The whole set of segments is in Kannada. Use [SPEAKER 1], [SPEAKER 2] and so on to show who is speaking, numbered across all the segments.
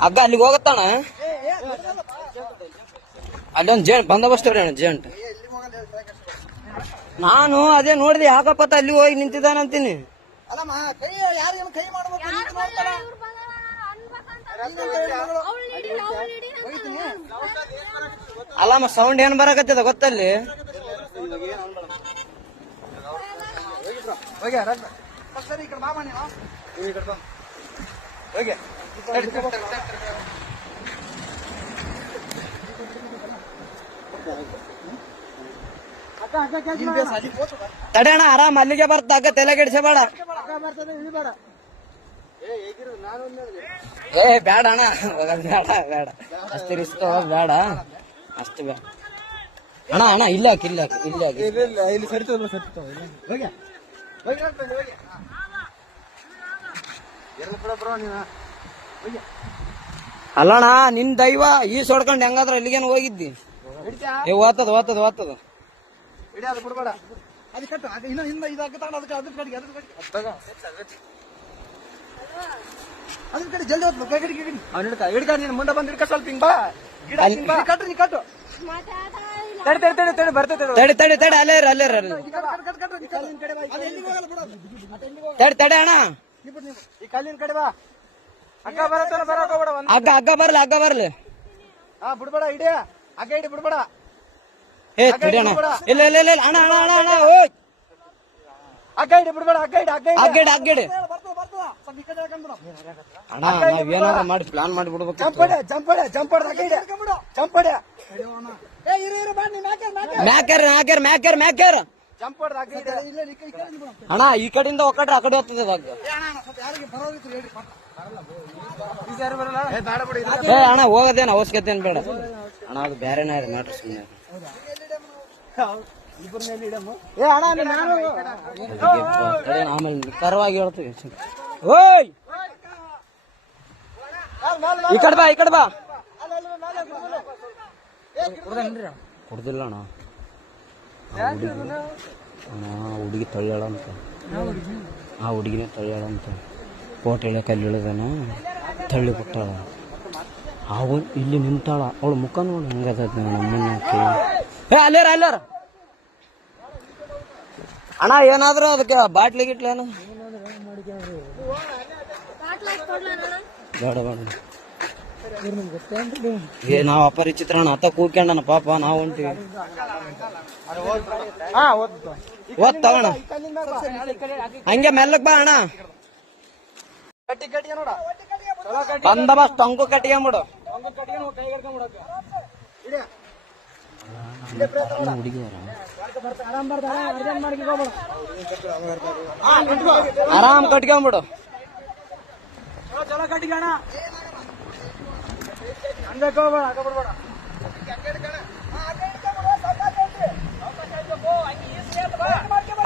[SPEAKER 1] ಹಗ್ಗ ಅಲ್ಲಿಗೆ ಹೋಗತ್ತಣ್ಣ ಅಲ್ಲೊಂದು ಜೇಂಟ್ ಬಂದೋಬಸ್ತ್ ರೀ ಅಣ್ಣ ಜೇಂಟ್ ನಾನು ಅದೇ ನೋಡಿದೆ ಯಾಕಪ್ಪ ಅಲ್ಲಿ ಹೋಗಿ ನಿಂತಿದ್ದಾನಂತೀನಿ
[SPEAKER 2] ಅಲ್ಲಮ್ಮ
[SPEAKER 1] ಸೌಂಡ್ ಏನ್ ಬರಕತ್ತದ ಗೊತ್ತಲ್ಲಿ
[SPEAKER 2] ಹೋಗಿ ರಗ್ಗ. ಬಸ್ ಸರಿ ಈ ಕಡೆ ಬಾಮ ನೀನು ಈ ಕಡೆ ಬಾ. ಹೋಗಿ ತಡಿ, ತಡಿ, ತಡಿ, ತಡಿ, ತಡಿ. ಇಲ್ಲಿ ಬೇಸ್ ಅಲ್ಲಿ ಹೋಗ್ತದ.
[SPEAKER 1] ತಡೆ ಅಣ್ಣ ಆರಾಮ್ ಅಲ್ಲಿಗೆ ಬರ್ತ ಹಗ್ಗ ತಲೆ ಕೆಡಿಸಬೇಡ ಏ ಬೇಡ ಅಣ್ಣ. ಬೇಡ ಬೇಡ ಅಷ್ಟು ರಿಸ್ಕ್ ಬೇಡ ಅಷ್ಟು ಬೇಡ ಅಣ್ಣ ಅಣ್ಣ ಇಲ್ಲ ಹಾಕಿ ಇಲ್ಲ ಹಾಕಿ ಇಲ್ಲ ಹಾಕಿ.
[SPEAKER 2] ಇಲ್ಲ ಇಲ್ಲ ಇಲ್ಲಿ ಸರಿತದ ಸರಿತದ ಹೋಗಿ ಹೋಗಿ ಹೋಗಿ ಹೋಗಿ ಎರಡು ಕೂಡ ಬರೋ ನೀನು ಹೋಗಿ
[SPEAKER 1] ಅಲ್ಲಣ್ಣ ನಿನ್ ದೈವ ಈ ಸೊಡ್ಕೊಂಡ್ ಹೆಂಗಾದ್ರ ಅಲ್ಲಿಗೇನು ಹೋಗಿದ್ದಿ. ಏ ಓದ್ತದ ಓದ್ತದ
[SPEAKER 2] ಮುಂದೆ ಬಂದು ಹಿಡ್ಕ ಸ್ವಲ್ಪ ಹಿಂಗ್ ಬಾ. ಗಿಡ. ನೀ ಕಟ್ಟು. ತಡಿ ತಡಿ ತಡಿ ತಡಿ ಬರ್ತೈತೆ ಅದು.
[SPEAKER 1] ತಡಿ ತಡಿ ತಡಿ ಅಲ್ಲೇ ಅಲ್ಲೇ. ತಡಿ ತಡಿ ಅಣ್ಣ.
[SPEAKER 2] ಈ ಕಲ್ಲಿನ ಕಡೆ ಬಾ. ಅಕ್ಕ ಬರತ್ತಲ್ಲ ಬರೋಕೆ ಹೋಗ್ಬೇಡ ಒಂದು
[SPEAKER 1] ಬರ್ಲಿ ಬರ್ಲಿ.
[SPEAKER 2] ಹಾ ಬಿಡ್ಬೇಡ ಹಿಡಿಯ ಅಕ್ಕ ಇಡಿ ಬಿಡ್ಬೇಡ.
[SPEAKER 1] ಏ ತಡಿ ಅಣ್ಣ ಇಲ್ಲ ಇಲ್ಲ ಇಲ್ಲ ಇಲ್ಲ. ಅಣ್ಣ ಅಣ್ಣ ಅಣ್ಣ ಅಣ್ಣ ಓಯ್.
[SPEAKER 2] ಅಕ್ಕ ಇಡಿ ಬಿಡ್ಬೇಡ ಅಕ್ಕ ಇಡಿ ಅಕ್ಕ ಇಡಿ
[SPEAKER 1] ಅಕ್ಕ ಇಡಿ
[SPEAKER 2] ಬರ್ತದ ಬರ್ತದ ಸ್ವಲ್ಪ ಈ ಕಡೆ ಹಾಕೊಂಡ್ಬಿಡು
[SPEAKER 1] ಅಣ್ಣ ನಾವ್ ಏನಾದ್ರು ಮಾಡಿ ಪ್ಲಾನ್ ಮಾಡಿ ಬಿಡ್ಬೇಕು
[SPEAKER 2] ಜಂಪಡೆ ಜಂಪಡೆ ಜಂಪಡೆ ಅಕ್ಕ ಜಂಪಡೆ ಏ ಇರು ಇರು ಬಾ ನೀನ್ ಹಾಕ್ಯಾರ
[SPEAKER 1] ಮ್ಯಾಕ್ಯಾರ. ಮ್ಯಾಕ್ಯಾರ ಮ್ಯಾಕ್ಯಾರ ಮ್ಯಾಕ್ಯಾರ. ಅಣ್ಣ ಈ ಕಡೆಯಿಂದ ಒಕ್ಕಟ್ರೆ ಆ ಕಡೆ ಹೋಗ್ತಿದಾಗ ಹಗ್ಗ
[SPEAKER 2] ಏ ಅಣ್ಣ, ಅಣ್ಣ, ಸ್ವಲ್ಪ ಯಾರಿಗೆ ಬರೋರಿದ್ರು ಹೇಳಿ ಪಾಪ. ಈ ಸಾರಿ ಬರಲ್ಲ ಏ ಬೇಡ ಬಿಡು
[SPEAKER 1] ಏ ಅಣ್ಣ ಹೋಗೋದೇನು ಅವಶ್ಯಕತೆ ಏನ್ ಬೇಡ ಅಣ್ಣ ಅದು ಬೇರೆನೇ ಇದೆ ಮ್ಯಾಟ್ರ್ ಸುಮ್ಮನೆ.
[SPEAKER 2] ಏ ಅಣ್ಣ
[SPEAKER 1] ಆಮೇಲೆ ಕರವಾಗಿ ಹೇಳ್ತೀವಿ ಓಯ್ ಈ ಕಡೆ ಬಾ ಈ ಕಡೆ ಬಾ ಕುಡ್ದಿಲ್ಲ ಅಣ್ಣ ಆ ಹುಡುಗಿ ತಳ್ಳಾಳಂತ ಆ ಹುಡುಗಿನೇ ತಳ್ಳಾಳಂತ ಅಂತ. ಕೋಟೆ ಇಳಕ್ಕೆ ಅಲ್ಲಿ ಇಳಿದಾನ ತಳ್ಳಿ ಬಿಟ್ಟಾಳ. ಅವ ಇಲ್ಲಿ ನಿಂತಾಳ. ಅವಳ ಮುಖ ನೋಡಿ ಹೆಂಗದ ನಮ್ಮನ್ನ ಏ ಅಲ್ಲರ ಅಲ್ಲೇರ? ಅಣ್ಣ ಏನಾದ್ರು ಅದಕ್ಕೆ ಬಾಟ್ಲಿ ಗಿಟ್ಲೇನು ಬೇಡ ಬೇಡ. ಏ ನಾವ್ ಅಪರಿಚಿತ್ರಣ ಅತ್ತ ಕೂತ್ಕೊಂಡನ ಪಾಪ ನಾವು ಹೊಂಟಿವಿ. ಓದ್ ತಗೋಣ ಹಂಗೆ ಮೆಲ್ಲಕ್ ಬಾ ಅಣ್ಣ. ಬಂದ ಬಸ್ ಟೊಂಗು ಕಟ್ಕೊಂಬಿಡು
[SPEAKER 2] ಆರಾಮ್
[SPEAKER 1] ಕಟ್ಕೊಂಬಿಡು.
[SPEAKER 2] ಚಲೋ ಕಟ್ಟಿಗೆ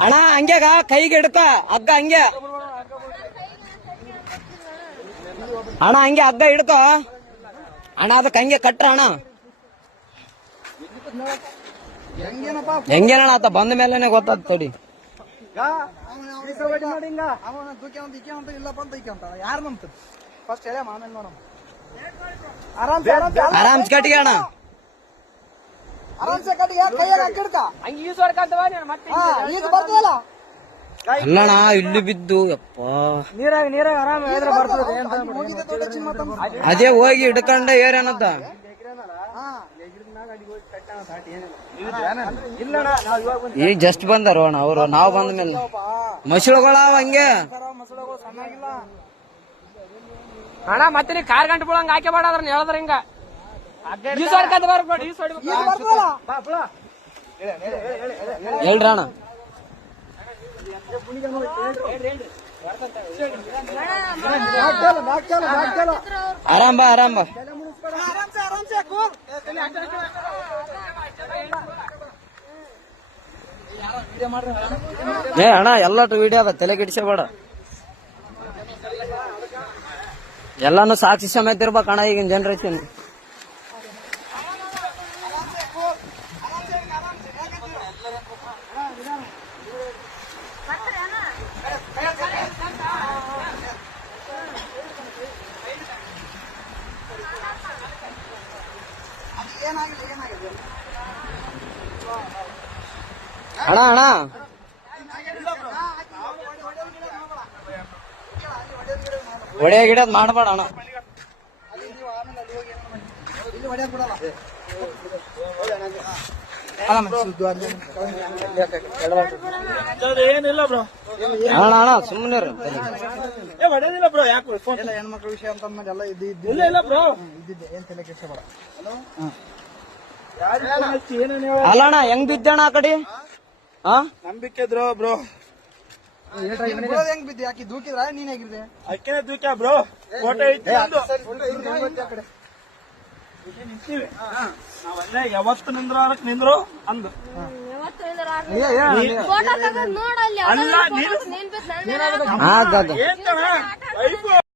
[SPEAKER 2] ಅಣ್ಣ
[SPEAKER 1] ಹಂಗ್ಯಾಗ ಕೈಗೆ ಇಡ್ತ ಹಗ್ಗ ಹಂಗೆ. ಅಣ್ಣ ಹಂಗೆ ಹಗ್ಗ ಹಿಡ್ಕ ಅಣ್ಣ ಅದಕ್ಕೆ ಹಂಗೆ ಕಟ್ರ ಅಣ್ಣ. ಹೆಂಗೇನಣ್ಣ ಆತ ಬಂದ ಮೇಲೆನೆ ಗೊತ್ತಾದ್ ತಡಿ.
[SPEAKER 2] ಯಾರು ನಂಬ್ತ ಫಸ್ಟ್ ಹೇಳ ಆಮೇಲೆ ನೋಡಮ್ಮ.
[SPEAKER 1] ಅಣ್ಣ.
[SPEAKER 2] ಆರಾಮ್ಸೆ ಕಟ್ಟಿಗೆ ಕೈಯಾಗ ಹಾಕಿಡ್ಕ
[SPEAKER 3] ಹಂಗ ಈಸ್ವರ್ಕಂತವ ನೀನು ಮತ್ತೆ
[SPEAKER 2] ಈಗ ಬರ್ತದಲ್ಲ?
[SPEAKER 1] ಅಲ್ಲಣ್ಣ ಇಲ್ಲಿ ಬಿದ್ದು ಯಪ್ಪ.
[SPEAKER 2] ನೀರಾಗ ನೀರಾಗ ಆರಾಮ ಹೇಳಿದ್ರೆ ಬರ್ತದೆ
[SPEAKER 1] ಅದೇ ಹೋಗಿ ಹಿಡ್ಕೊಂಡ ಏರೇನತ್ತ
[SPEAKER 2] ಹಾ ಇಲ್ಲಣ್ಣ ನಾವ್ ಇವಾಗ ಬಂದ್
[SPEAKER 1] ಈಗ ಜಸ್ಟ್ ಬಂದಾರ ಅಣ್ಣ ಅವರು ನಾವು ಬಂದ ಮೇಲೆ ಹಂಗೆ.
[SPEAKER 3] ಅಣ್ಣ, ಮತ್ತೆ ನೀ ಕಾರ್ ಗಂಟೆ ಬಿಡಂಗ ಹಾಕಿ ಬೇಡ ಅದ್ರ ಹೇಳದ್ರ ಹಿಂಗ.
[SPEAKER 1] ಹೇಳ್ರಿ ಅಣ್ಣ. ಆರಾಮ ಆರಾಮ್ ಏ ಅಣ್ಣ ಎಲ್ಲ ವಿಡಿಯೋ ಅದ, ತಲೆ ಕೆಡಿಸಬೇಡ ಎಲ್ಲಾನು ಸಾಕ್ಷಿ ಸಮೇತ ಇರ್ಬೇಕು ಅಣ್ಣ ಈಗಿನ ಜನರೇಷನ್ ಅಣ್ಣ ಅಣ್ಣ. ಒಡೆ ಗಿಡದ್ ಮಾಡಬೇಡ ಅಣ್ಣ.
[SPEAKER 4] ಏನಿಲ್ಲ ಬ್ರೋ.
[SPEAKER 1] ಅಣ್ಣ ಅಣ್ಣ ಸುಮ್ಮನೆ
[SPEAKER 4] ಏ ಹೊಡೆದಿಲ್ಲ ಬ್ರೋ ಯಾಕೆ ಫೋನ್
[SPEAKER 2] ಎಲ್ಲ ಹೆಣ್ಮಕ್ಳ ವಿಷಯ ಅಂತ ಅಂದ್ಮೇಲೆ ಎಲ್ಲ ಇದು ಇದ್ದು.
[SPEAKER 4] ಇಲ್ಲ ಇಲ್ಲ ಬ್ರೋ.
[SPEAKER 2] ಇದ್ದಿದ್ದೆ ಏನ್ ತಲೆ ಕೆಡ್ಸ್ಕೊಬೇಡ.
[SPEAKER 4] ಬೇಡ ಹೇಳ
[SPEAKER 1] ಅಲ್ಲ ಅಣ್ಣ ಹೆಂಗ್ ಬಿದ್ದಣ್ಣ ಆ ಕಡೆ? ಹಾ
[SPEAKER 4] ನಂಬಿಕೆ ಇದ್ರು ಬ್ರೋ?
[SPEAKER 2] ಹೆಂಗ್ ಬಿದ್ದೆ? ಯಾಕೆ ದೂಕಿದ್ರ? ನೀನ್ ಹೇಗಿರ್ದೆ
[SPEAKER 4] ಅಕ್ಕೇನೆ ದೂಕ್ಯ ಬ್ರೋ? ಫೋಟೋ ಐತಿ ನಂದು. ನಿಂತೀವಿ. ನಾವಲ್ಲೇ ಯಾವತ್ತು ನಿಂದ್ರು? ಅದಕ್ಕೆ ನಿಂದ್ರು ಅಂದು
[SPEAKER 5] ಫೋಟೋ ತಗೊಂಡ್ ನೋಡಲ್ಲಿ
[SPEAKER 4] ಅಲ್ಲ ನೀನು
[SPEAKER 5] ನೀನ್ ಬೇಕು
[SPEAKER 1] ಆಗ
[SPEAKER 4] ಏನ್ ಕಣ? ವೈಫ್.